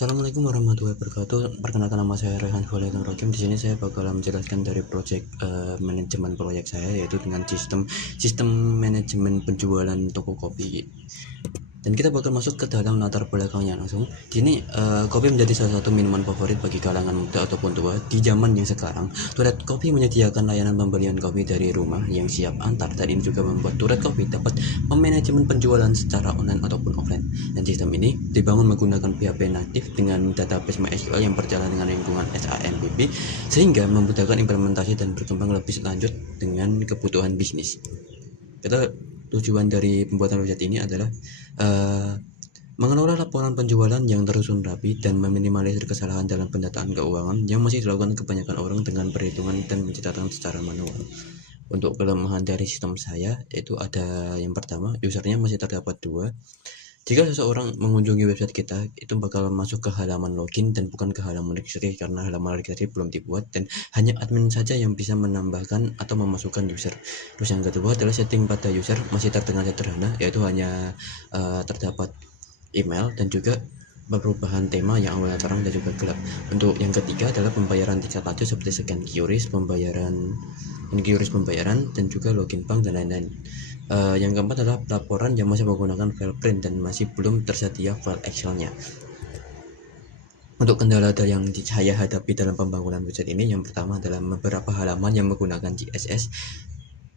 Assalamualaikum warahmatullahi wabarakatuh. Perkenalkan, nama saya Rehan Hulaytung Rokim. Di sini saya bakal menjelaskan dari proyek manajemen proyek saya, yaitu dengan sistem manajemen penjualan toko kopi. Dan kita bakal masuk ke dalam latar belakangnya langsung. Di sini kopi menjadi salah satu minuman favorit bagi kalangan muda ataupun tua di zaman yang sekarang. Turet Kopi menyediakan layanan pembelian kopi dari rumah yang siap antar, dan ini juga membuat Turet Kopi dapat memanajemen penjualan secara online ataupun offline. Dan sistem ini dibangun menggunakan PHP natif dengan database MySQL yang berjalan dengan lingkungan SAMPP, sehingga memudahkan implementasi dan berkembang lebih lanjut dengan kebutuhan bisnis. Tujuan dari pembuatan website ini adalah mengelola laporan penjualan yang tersusun rapi dan meminimalisir kesalahan dalam pendataan keuangan yang masih dilakukan kebanyakan orang dengan perhitungan dan mencatatkan secara manual. Untuk kelemahan dari sistem saya, yaitu ada yang pertama, usernya masih terdapat 2. Jika seseorang mengunjungi website kita, itu bakal masuk ke halaman login dan bukan ke halaman registrasi, karena halaman registrasi belum dibuat dan hanya admin saja yang bisa menambahkan atau memasukkan user. Terus yang kedua adalah setting pada user masih terdengar sederhana, yaitu hanya terdapat email dan juga perubahan tema yang awalnya terang dan juga gelap. Untuk yang ketiga adalah pembayaran tingkat lanjut seperti scan QRIS, pembayaran dan juga login bank dan lain-lain. Yang keempat adalah laporan yang masih menggunakan file print dan masih belum tersedia file Excel-nya. Untuk kendala yang saya hadapi dalam pembangunan website ini, yang pertama adalah beberapa halaman yang menggunakan CSS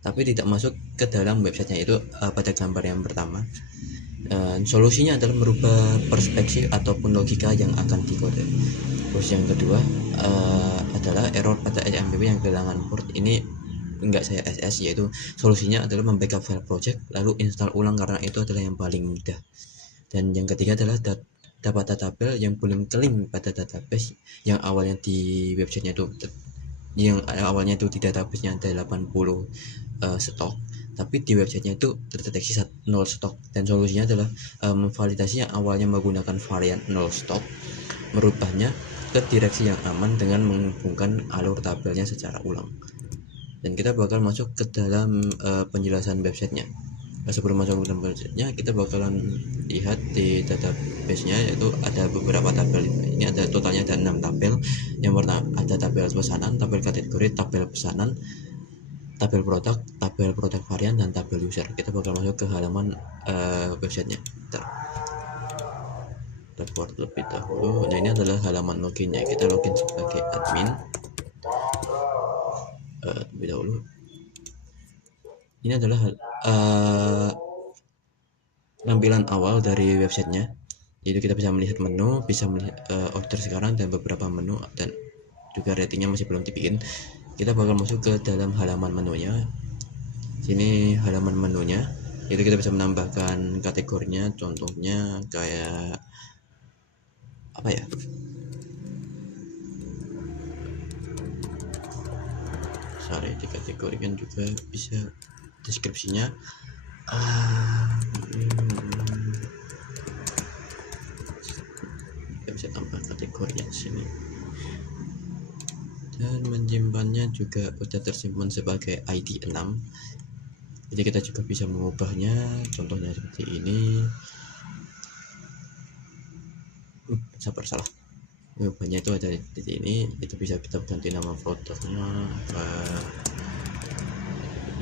tapi tidak masuk ke dalam websitenya, itu pada gambar yang pertama. Solusinya adalah merubah perspektif ataupun logika yang akan dikode. Terus yang kedua adalah error pada SMPP yang kehilangan port. Ini enggak saya SS, yaitu solusinya adalah membackup file project lalu install ulang, karena itu adalah yang paling mudah. Dan yang ketiga adalah data tabel yang belum kelink pada database yang awalnya di websitenya itu di database-nya ada 80 stok, tapi di websitenya itu terdeteksi 0 stok. Dan solusinya adalah memvalidasi yang awalnya menggunakan varian 0 stok, merubahnya ke direksi yang aman dengan menghubungkan alur tabelnya secara ulang. Dan kita bakal masuk ke dalam penjelasan websitenya. Sebelum masuk ke dalam websitenya, kita bakalan lihat di database-nya, yaitu ada beberapa tabel. Ini ada totalnya ada 6 tabel. Yang pertama ada tabel pesanan, tabel kategori, tabel pesanan, tabel produk varian, dan tabel user. Kita bakal masuk ke halaman websitenya. Kita buat lebih dahulu. Nah, ini adalah halaman loginnya. Kita login sebagai admin lebih dahulu. Ini adalah tampilan awal dari websitenya. Jadi kita bisa melihat menu, bisa melihat order sekarang dan beberapa menu, dan juga ratingnya masih belum dibikin. Kita bakal masuk ke dalam halaman menunya. Sini halaman menunya, itu kita bisa menambahkan kategorinya. Contohnya kayak apa ya, dikategorikan juga bisa deskripsinya. Kita bisa tambah kategorinya di sini, dan menyimpannya juga udah tersimpan sebagai ID 6. Jadi kita juga bisa mengubahnya, contohnya seperti ini. Salah, mengubahnya itu ada di sini. Itu bisa kita ganti nama produknya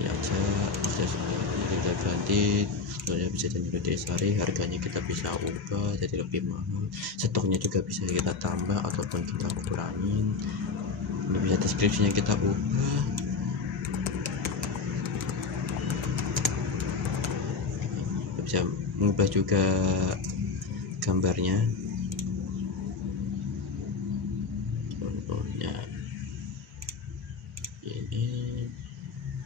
ini aja kita ganti, contohnya bisa jadi Desari. Harganya kita bisa ubah jadi lebih mahal, stoknya juga bisa kita tambah ataupun kita kurangin. Ini bisa deskripsinya kita ubah. Kita bisa mengubah juga gambarnya, contohnya ini.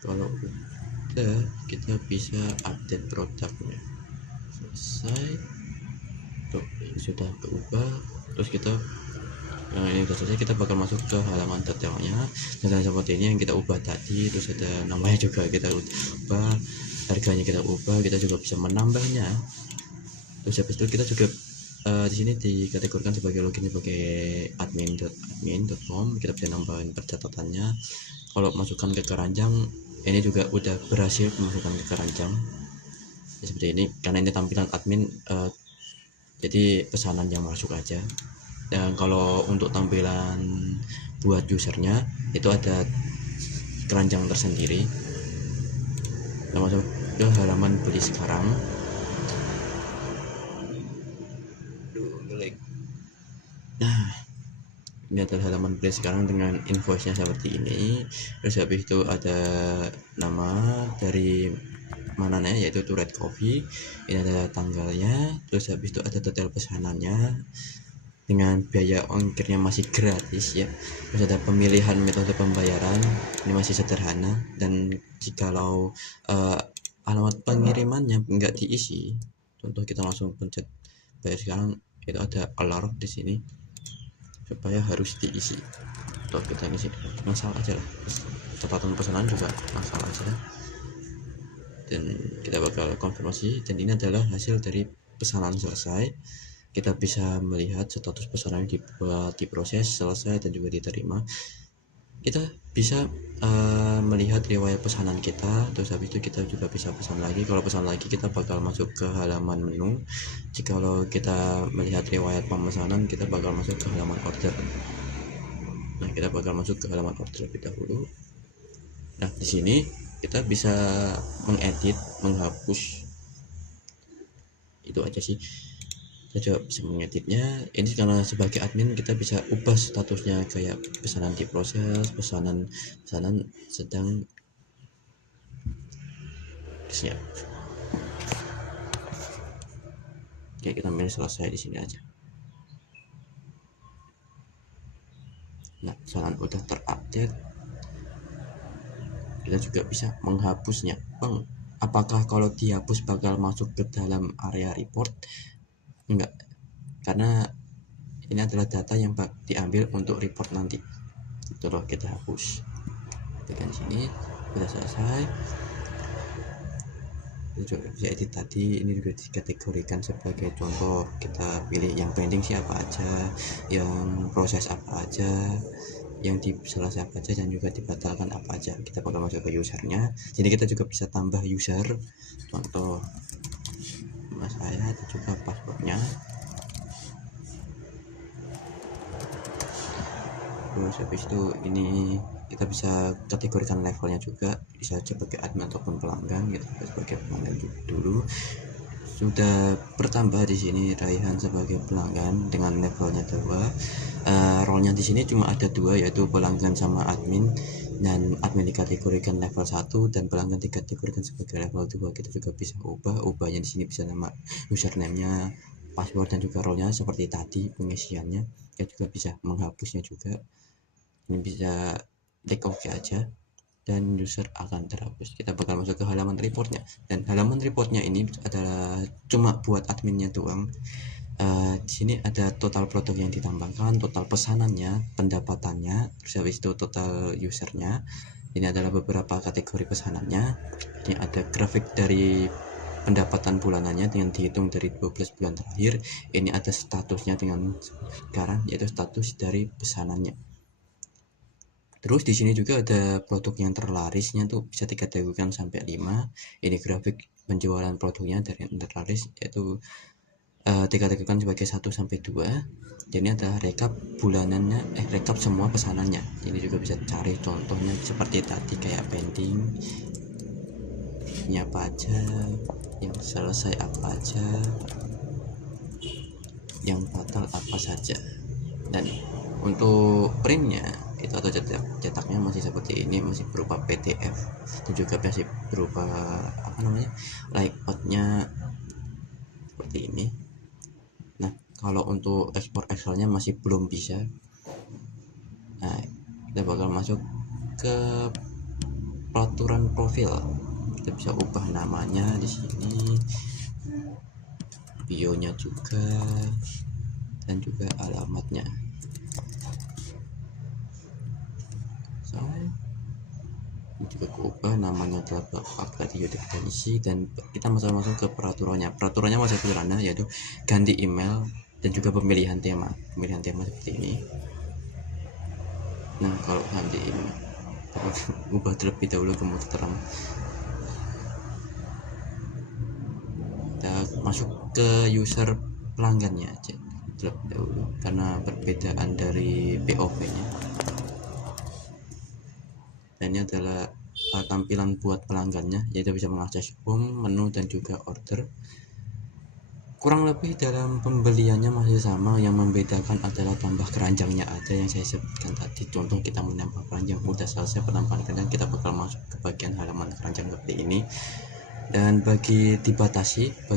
Kalau udah, kita bisa update produknya. Selesai. Tuh, sudah berubah. Terus kita ini sudah selesai, kita bakal masuk ke halaman detailnya. Dan seperti ini yang kita ubah tadi. Terus ada namanya juga kita ubah, harganya kita ubah, kita juga bisa menambahnya. Terus habis itu kita juga di sini dikategorikan sebagai login sebagai admin.com. Kita bisa nambahin percatatannya. Kalau masukkan ke keranjang, ini juga udah berhasil memasukkan ke keranjang seperti ini, karena ini tampilan admin, jadi pesanan yang masuk aja. Dan kalau untuk tampilan buat usernya itu ada keranjang tersendiri. Kita masuk ke halaman beli sekarang. Nah, ini adalah halaman beli sekarang dengan invoice-nya seperti ini. Terus habis itu ada nama dari mananya, yaitu To Red Coffee. Ini ada tanggalnya. Terus habis itu ada detail pesanannya dengan biaya ongkirnya masih gratis ya. Terus ada pemilihan metode pembayaran, ini masih sederhana. Dan jikalau alamat pengirimannya enggak diisi, contoh kita langsung pencet bayar sekarang, itu ada alarm di sini supaya harus diisi. Atau kita isi masalah aja lah, catatan pesanan juga masalah aja, dan kita bakal konfirmasi. Dan ini adalah hasil dari pesanan selesai. Kita bisa melihat status pesanan dibuat, diproses, selesai, dan juga diterima. Kita bisa melihat riwayat pesanan kita. Terus habis itu kita juga bisa pesan lagi. Kalau pesan lagi kita bakal masuk ke halaman menu. Jikalau kita melihat riwayat pemesanan, kita bakal masuk ke halaman order. Nah, kita bakal masuk ke halaman order lebih dahulu. Nah, di sini kita bisa mengedit, menghapus. Itu aja sih. Kita coba bisa mengeditnya. Ini karena sebagai admin kita bisa ubah statusnya kayak pesanan diproses, pesanan sedang siap. Oke, kita pilih selesai di sini aja. Nah, pesanan udah terupdate. Kita juga bisa menghapusnya. Bang, apakah kalau dihapus bakal masuk ke dalam area report? Enggak, karena ini adalah data yang diambil untuk report nanti. Itu loh, kita hapus. Tekan sini, sudah selesai. Kita juga bisa edit tadi. Ini juga dikategorikan sebagai contoh. Kita pilih yang pending siapa aja, yang proses apa aja, yang selesai apa aja, dan juga dibatalkan apa aja. Kita bakal masuk ke usernya. Jadi kita juga bisa tambah user, contoh nama saya, dan juga passwordnya. Terus habis itu ini kita bisa kategorikan levelnya juga, bisa sebagai admin ataupun pelanggan. Kita sebagai pelanggan dulu. Sudah bertambah di sini Raihan sebagai pelanggan dengan levelnya 2. Role-nya di sini cuma ada 2, yaitu pelanggan sama admin. Dan admin dikategorikan level 1 dan pelanggan dikategorikan sebagai level 2. Kita juga bisa ubahnya di sini, bisa nama username-nya, password, dan juga role-nya seperti tadi pengisiannya. Kita juga bisa menghapusnya juga. Ini bisa klik OK aja dan user akan terhapus. Kita bakal masuk ke halaman reportnya, dan halaman reportnya ini adalah cuma buat adminnya doang. Di sini ada total produk yang ditambahkan, total pesanannya, pendapatannya, terus habis itu total usernya. Ini adalah beberapa kategori pesanannya. Ini ada grafik dari pendapatan bulanannya dengan dihitung dari 12 bulan terakhir. Ini ada statusnya dengan sekarang, yaitu status dari pesanannya. Terus di sini juga ada produk yang terlarisnya tuh bisa dikategorikan sampai 5. Ini grafik penjualan produknya dari yang terlaris, yaitu dikategorikan sebagai 1 sampai 2. Jadi ada rekap bulanannya, rekap semua pesanannya. Ini juga bisa cari contohnya seperti tadi, kayak pending ini apa aja, yang selesai apa aja, yang batal apa saja. Dan untuk printnya itu atau cetaknya masih seperti ini, masih berupa PDF, dan juga masih berupa layoutnya seperti ini. Nah, kalau untuk ekspor Excelnya masih belum bisa. Nah, kita bakal masuk ke peraturan profil. Kita bisa ubah namanya di sini, bionya juga, dan juga alamatnya. Ini juga keubah, namanya adalah Bapak Tio Definisi. Dan kita masuk ke peraturannya masih sederhana, yaitu ganti email dan juga pemilihan tema seperti ini. Nah, kalau ganti email ubah terlebih dahulu ke mode terang. Kita masuk ke user pelanggannya aja. terlebih dahulu karena perbedaan dari POV-nya. Dan ini adalah tampilan buat pelanggannya, yaitu bisa mengakses home, menu, dan juga order. Kurang lebih dalam pembeliannya masih sama, yang membedakan adalah tambah keranjangnya aja yang saya sebutkan tadi. Contoh kita menambah keranjang, udah selesai penampakan keranjang, kita bakal masuk ke bagian halaman keranjang seperti ini. Dan bagi dibatasi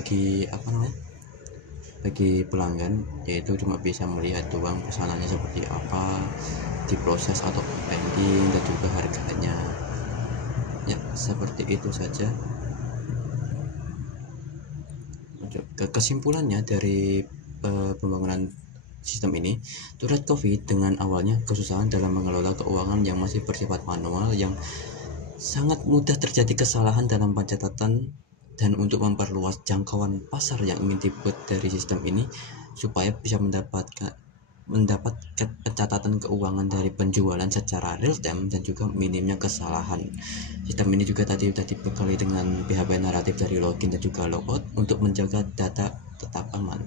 bagi pelanggan, yaitu cuma bisa melihat doang pesanannya seperti apa, diproses atau pending, dan juga harganya. Ya, seperti itu saja. Kesimpulannya dari pembangunan sistem ini, turut COVID dengan awalnya kesusahan dalam mengelola keuangan yang masih bersifat manual, yang sangat mudah terjadi kesalahan dalam pencatatan. Dan untuk memperluas jangkauan pasar yang ingin dibuat dari sistem ini supaya bisa mendapatkan pencatatan keuangan dari penjualan secara real time dan juga minimnya kesalahan. Sistem ini juga tadi sudah dibekali dengan PHP naratif dari login dan juga logout untuk menjaga data tetap aman.